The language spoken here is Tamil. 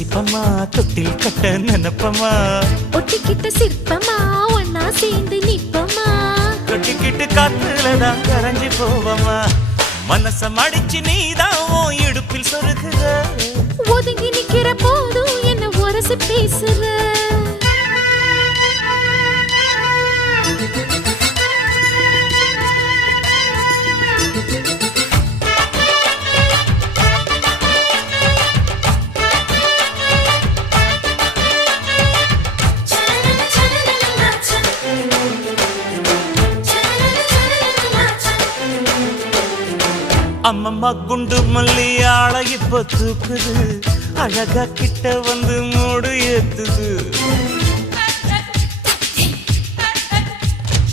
ரசிப்பமா தொட்டில் கட்ட நினைப்பமா ஒட்டிக்கிட்ட சிற்பமா ஒன்னா சேர்ந்து நிப்பமா கட்டிக்கிட்டு காத்துலதான் கரைஞ்சி போவமா மனச மடிச்சு நீதான் இடுப்பில் சொருகுற ஒதுங்கி நிக்கிற போதும் என்ன உரசி பேசுற அம்மம்மா குண்டு மல்லி ஆள இப்ப தூக்குது அழகா கிட்ட வந்து மூடு ஏத்துது